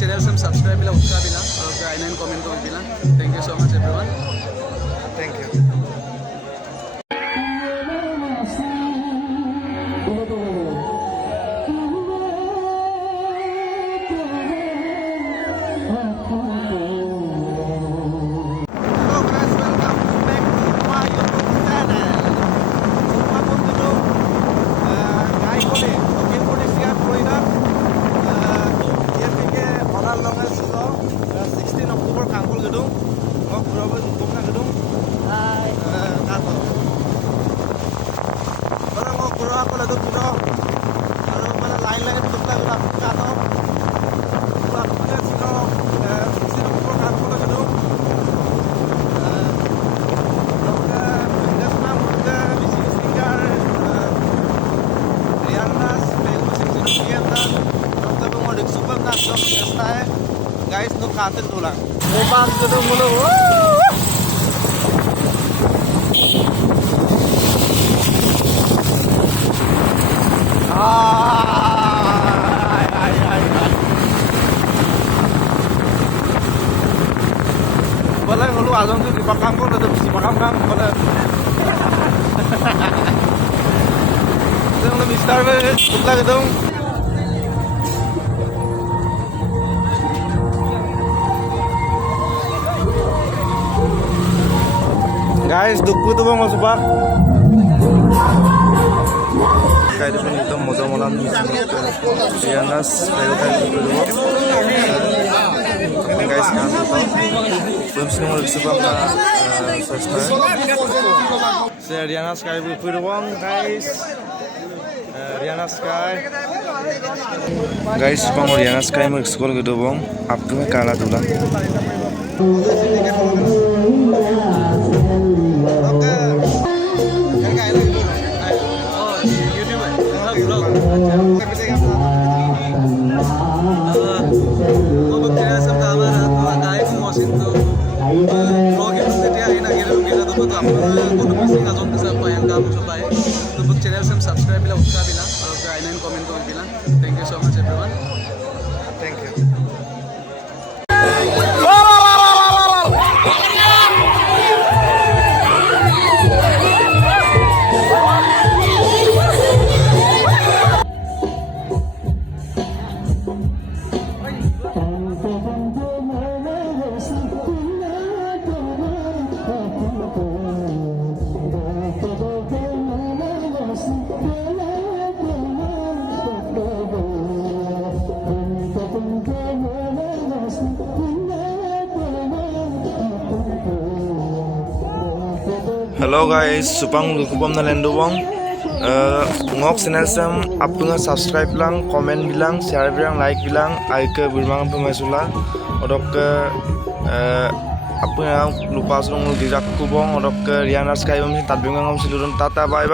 channel sem subscribe bila utsaha bila aur I9 comment kori bila. Thank you so much everyone. Thank you. Guys, no katil tulang. Lepas itu mulu. Boleh ngulu azam tu di pakam pun ada di pakam kan boleh. Yang lebih star be, tukar itu. Guys, dukku tuh bang masuk pak. Kayak itu itu motor malam Rianas kayak itu guys kan belum semua sebab saya Rianas kayak itu doang guys. Rianas kayak guys bang Rianas kayak mau sekolah gitu bang apa kalah dulu. Channel sem subscribe bila utsaha bila aur I9 comment kori bila. Thank you so much everyone. Thank you. Hello guys, supang lukubam na lendo bang. Ngok channel sem apna subscribe lang, comment bilang, share bilang, like bilang, aike bermangan pemasula. Odok ke apna lupa surung dirak kubong, odok ke Rianas kayu mesti tabungan ngom silurun tata bye bye.